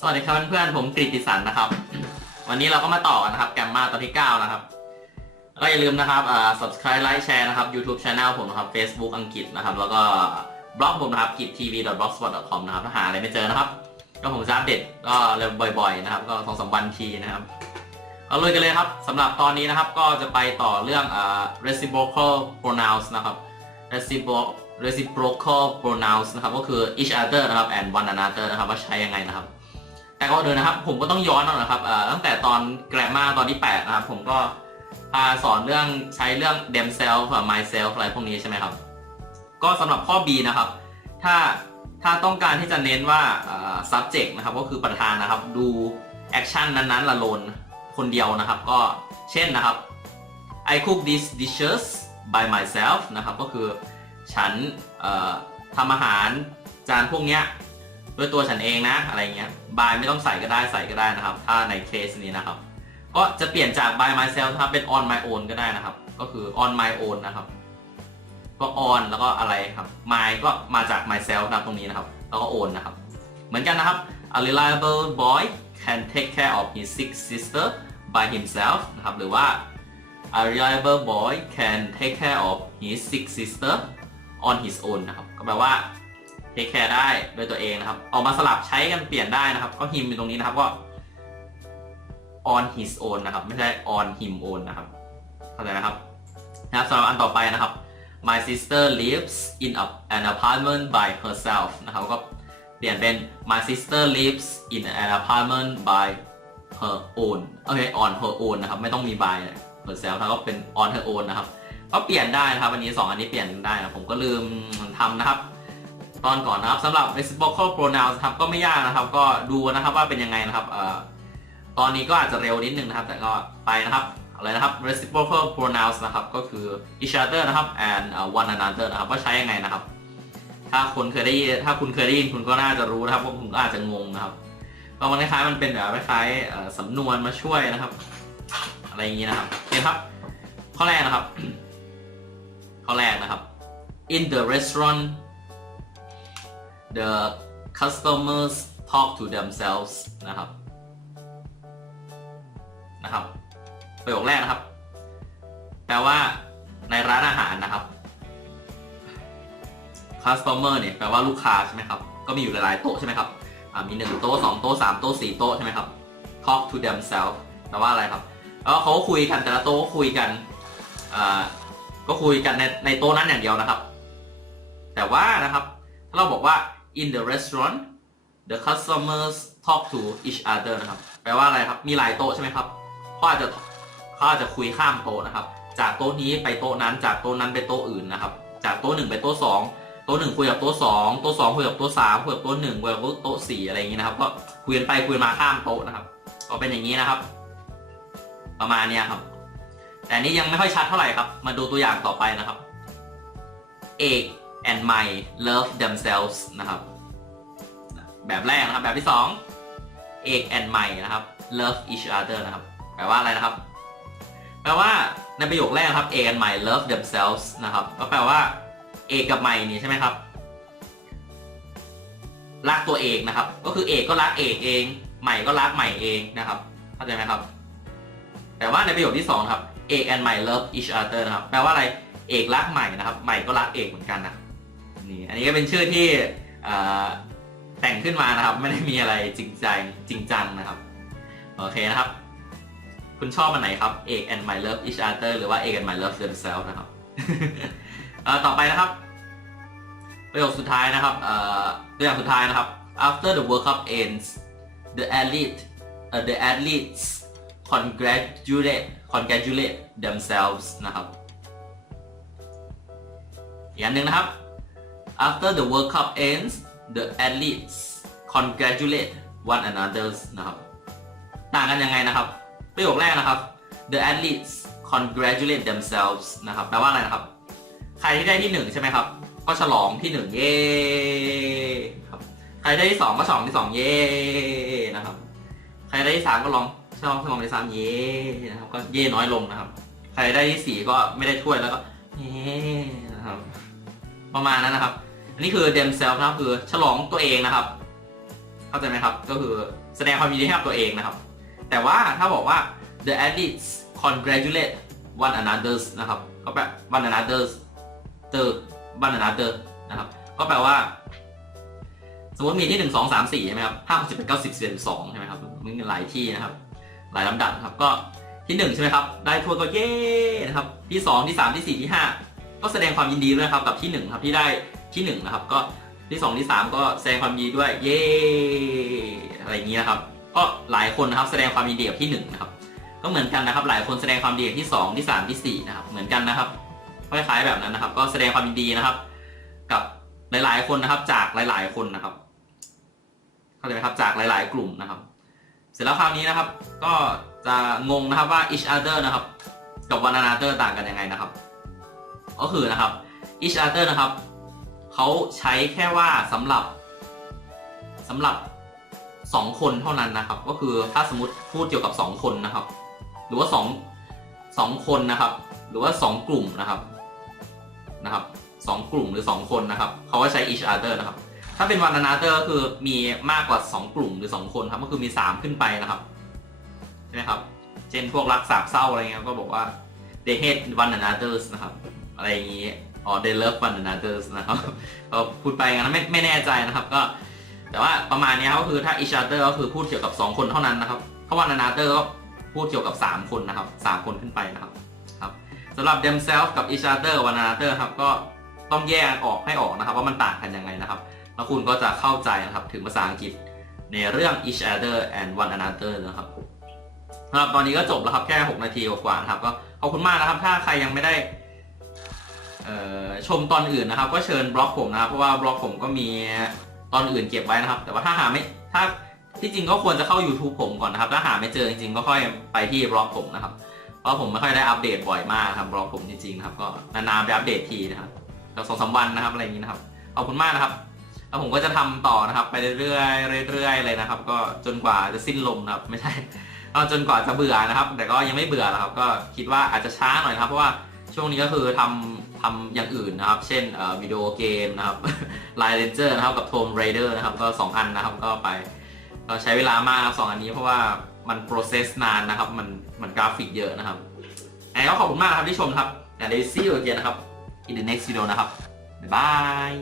สวัสดีครับเพื่อนๆผมกฤติสันนะครับ วันนี้เราก็มาต่อกันนะครับแกมมาตอนที่ 9 นะครับก็อย่าลืมนะครับอ่า subscribe ไลค์แชร์นะครับ YouTube Channel ผมนะครับ Facebook อังกฤษนะครับ แล้วก็บล็อกผมนะครับ gittv.blogspot.com นะครับถ้าหาอะไรไม่เจอนะครับก็ผมจะอัปเดตก็เร็วบ่อยๆนะครับ ก็สองสามวันทีนะครับ เอาเลยกันเลยครับสำหรับตอนนี้นะครับก็จะไปต่อเรื่องอ่า reciprocal pronouns นะครับ reciprocal reciprocal pronouns นะครับก็คือ each other นะครับ and one another นะครับว่าใช้ยังไงนะครับ แต่ก่อนอื่นนะครับ ผมก็ต้องย้อนหน่อยนะครับเอ่อตั้งแต่ตอน grammar ตอนที่8นะครับ ผมก็พาสอนเรื่องใช้เรื่อง themselves กับ myself อะไรพวกนี้ใช่ไหมครับ ก็สำหรับข้อ B นะครับ ถ้าถ้าต้องการที่จะเน้นว่า subject นะครับ ก็คือประธานนะครับ ดู action นั้นๆละลนคนเดียวนะครับ ก็เช่นนะครับ I cook these dishes by myself นะครับ ก็คือฉันทำอาหารจานพวกเนี้ย ด้วยตัวฉันเองนะอะไรเงี้ย by ไม่ต้องใส่ก็ได้ใส่ก็ได้นะครับ ถ้าในเคสนี้นะครับ ก็จะเปลี่ยนจาก by myself ครับเป็น on my own ก็ได้นะครับ ก็คือ on my own นะครับ ก็ on แล้วก็อะไรครับ my ก็มาจาก myself นะตรงนี้นะครับ แล้วก็ own นะครับ เหมือนกันนะครับ a reliable boy can take care of his sick sister by himself นะครับ หรือว่า a reliable boy can take care of his sick sister on his own นะครับ ก็แปลว่า ทคแคร์ได้โดยตัวเองนะครับ ออกมาสลับใช้กันเปลี่ยนได้นะครับ ก็ฮิมอยู่ตรงนี้นะครับก็ on his own นะครับ ไม่ใช่ on him own นะครับเข้าใจนะครับนะครับสำหรับอันต่อไปนะครับ my sister lives in a, an apartment by herself นะครับก็เปลี่ยนเป็น my sister lives in an apartment by her own โอเค on her own นะครับไม่ต้องมี by herself แล้วก็เป็น on her own นะครับก็เปลี่ยนได้นะครับวันนี้สองอันนี้เปลี่ยนได้นะผมก็ลืมทำนะครับ ตอนก่อนนะครับสำหรับ reciprocal pronouns ครับก็ไม่ยากนะครับ ก็ดูนะครับว่าเป็นยังไงนะครับเอ่อตอนนี้ก็อาจจะเร็วนิดนึงนะครับ แต่ก็ไปนะครับอะไรนะครับ reciprocal pronouns นะครับ ก็คือ each other นะครับ and one another นะครับว่าใช้ยังไงนะครับ ถ้าคุณเคยได้ยินถ้าคุณเคยได้ยินคุณก็น่าจะรู้นะครับว่าคุณก็อาจจะงงนะครับก็มันคล้ายๆมันเป็นแบบคล้ายๆสำนวนมาช่วยนะครับ อะไรอย่างนี้นะครับโอเคครับ ข้อแรกนะครับ ข้อแรกนะครับ in the restaurant the customers talk to themselves นะครับนะครับประโยคแรกนะครับ แปลว่าในร้านอาหารนะครับ customer เนี่ยแปลว่าลูกค้าใช่ไหมครับ ก็มีอยู่หลายๆโต๊ะใช่ไหมครับอ่ามีหนึ่งโต๊ะสองโต๊ะสามโต๊ะสี่โต๊ะใช่ไหมครับ talk to themselves แปลว่าอะไรครับแปลว่าเขาคุยกันแต่ละโต๊ะก็คุยกันอ่าก็คุยกันในในโต๊ะนั้นอย่างเดียวนะครับ แต่ว่านะครับ ถ้าเราบอกว่า in the restaurant the customers talk to each other นะครับแปลว่าอะไรครับ มีหลายโต๊ะใช่ไหมครับเขาอาจจะเขาอาจจะคุยข้ามโต๊ะนะครับ จากโต๊ะนี้ไปโต๊ะนั้น จากโต๊ะนั้นไปโต๊ะอื่นนะครับ จากโต๊ะหนึ่งไปโต๊ะสองโต๊ะหนึ่งคุยกับโต๊ะสองโต๊ะสองคุยกับโต๊ะสามคุยกับโต๊ะหนึ่งคุยกับโต๊ะสี่อะไรอย่างนี้นะครับ ก็คุยกันไปคุยมาข้ามโต๊ะนะครับ ก็เป็นอย่างนี้นะครับ ประมาณเนี้ยครับ แต่นนี้ยังไม่ค่อยชัดเท่าไหร่ครับ มาดูตัวอย่างต่อไปนะครับ เอก and my love themselves นะครับ แบบแรกนะครับ แบบที่สองเอก and my นะครับ love each other นะครับ แปลว่าอะไรนะครับ แปลว่าในประโยคแรกครับเอก and my love themselves นะครับ ก็แปลว่า เอกกับไมนี่ใช่ไหมครับ รักตัวเอกนะครับ ก็คือเอกก็รักเอกเอง ใหม่ก็รักใหม่เองนะครับ เข้าใจไหมครับ แต่ว่าในประโยคที่สองครับ เอก and my love each other นะครับ แปลว่าอะไร เอกรักใหม่นะครับ ใหม่ก็รักเอกเหมือนกันนะ นี่อันนี้ก็เป็นชื่อที่แต่งขึ้นมานะครับ ไม่ได้มีอะไรจริงใจจริงจังนะครับ โอเคนะครับ คุณชอบอันไหนครับ เอก and my love each other หรือว่าเอก and my love themselves นะครับต่อไปนะครับประโยคสุดท้ายนะครับตัวอย่างสุดท้ายนะครับ after the World Cup ends the athlete uh, the athletes congratulate congratulate themselves นะครับ อีกอันหนึ่งนะครับ after the World Cup ends the athletes congratulate one another นะครับ ต่างกันยังไงนะครับ ประโยคแรกนะครับ the athletes congratulate themselves นะครับ แปลว่าอะไรนะครับ ใครที่ได้ที่หนึ่งใช่ไหมครับ ก็ฉลองที่หนึ่งเย้ครับ ใครได้ที่สองก็ฉลองที่สองเย้นะครับ ใครได้ที่สามก็ลองฉลองฉลองที่สามเย้นะครับ ก็เย้น้อยลงนะครับ ใครได้ที่สี่ก็ไม่ได้ถ้วยแล้วก็เย้นะครับ ประมาณนั้นนะครับ อันนี้คือ themselves นะครับคือฉลองตัวเองนะครับ เข้าใจไหมครับ ก็คือแสดงความยินดีให้กับตัวเองนะครับ แต่ว่าถ้าบอกว่า the athletes congratulate one another นะครับก็แปล one another the one another นะครับ ก็แปลว่า สมมติมีที่หนึ่งสองสามสี่ใช่ไหมครับห้าหกสิบแปดเก้าสิบสิบเอ็ดสิบสองใช่ไหมครับมีหลายที่นะครับ หลายลำดับนะครับก็ที่หนึ่งใช่ไหมครับ ได้ถ้วยก็เย้นะครับ ที่สองที่สามที่สี่ที่ห้าก็แสดงความยินดีด้วยนะครับกับที่หนึ่งครับที่ได้ ที่หนึ่งนะครับ ก็ที่สองที่สามก็แสดงความยินดีด้วยเย้อะไรอย่างนี้นะครับ ก็หลายคนนะครับแสดงความยินดีกับที่หนึ่งนะครับ ก็เหมือนกันนะครับ หลายคนแสดงความดีกับที่สองที่สามที่สี่นะครับ เหมือนกันนะครับคล้ายๆแบบนั้นนะครับ ก็แสดงความยินดีนะครับ กับหลายๆคนนะครับ จากหลาย ๆคนนะครับเข้าใจไหมครับจากหลาย ๆ กลุ่มนะครับ เสร็จแล้วคราวนี้นะครับ ก็จะงงนะครับว่า each other นะครับ กับ one another ต่างกันยังไงนะครับ ก็คือนะครับ each other นะครับ เขาใช้แค่ว่าสำหรับสำหรับสองคนเท่านั้นนะครับ ก็คือถ้าสมมติพูดเกี่ยวกับสองคนนะครับ หรือว่าสองสองคนนะครับ หรือว่าสองกลุ่มนะครับนะครับสองกลุ่มหรือสองคนนะครับเขาก็ใช้ each other นะครับ ถ้าเป็น one another ก็คือมีมากกว่า2กลุ่มหรือ2คนครับก็คือมี3ขึ้นไปนะครับใช่ไหมครับเช่นพวกรักสามเศร้าอะไรเงี้ยก็บอกว่า they hate one another นะครับ อะไรอย่างงี้ อ๋อ they love one another นะครับก็พูดไปงั้นไม่ไม่แน่ใจนะครับ ก็ แต่ว่าประมาณนี้ครับก็คือถ้า each other ก็คือพูดเกี่ยวกับ 2 คนเท่านั้นนะครับถ้า one another ก็พูดเกี่ยวกับ 3 คนนะครับ 3 คนขึ้นไปนะครับครับสำหรับ themselves กับ each other one another ครับก็ต้องแยกออกให้ออกนะครับ ว่ามันต่างกันยังไงนะครับ แล้วคุณก็จะเข้าใจนะครับถึงภาษาอังกฤษในเรื่อง each other and one another นะครับสำหรับตอนนี้ก็จบแล้วครับแค่ 6 นาทีกว่าๆนะครับก็ขอบคุณมากนะครับ ถ้าใครยังไม่ได้ ชมตอนอื่นนะครับ ก็เชิญบล็อกผมนะครับ เพราะว่าบล็อกผมก็มีตอนอื่นเก็บไว้นะครับ แต่ว่าถ้าหาไม่ถ้าที่จริงก็ควรจะเข้า YouTube ผมก่อนนะครับ ถ้าหาไม่เจอจริงๆก็ค่อยไปที่บล็อกผมนะครับ เพราะผมไม่ค่อยได้อัปเดตบ่อยมากครับบล็อกผมจริงๆนะครับ ก็นานๆไปอัปเดตทีนะครับก็สองสามวันนะครับอะไรอย่างนี้นะครับขอบคุณมากนะครับแล้วผมก็จะทำต่อนะครับ ไปเรื่อยๆเรื่อยๆเลยนะครับ ก็จนกว่าจะสิ้นลมนะครับ ไม่ใช่เอาจนกว่าจะเบื่อนะครับ แต่ก็ยังไม่เบื่อหรอกครับ ก็คิดว่าอาจจะช้าหน่อยครับ เพราะว่าช่วงนี้ก็คือทำ ทำอย่างอื่นนะครับ เช่นวิดีโอเกมนะครับไลน์เลนเจอร์นะครับกับโทมเรเดอร์นะครับก็สองอันนะครับก็ไปก็ใช้เวลามากสองอันนี้เพราะว่ามัน process นานนะครับ มันมันกราฟิกเยอะนะครับไอ้ก็ขอบคุณมากครับที่ชมครับ and I see you again นะครับ in the next video นะครับ บ๊ายบาย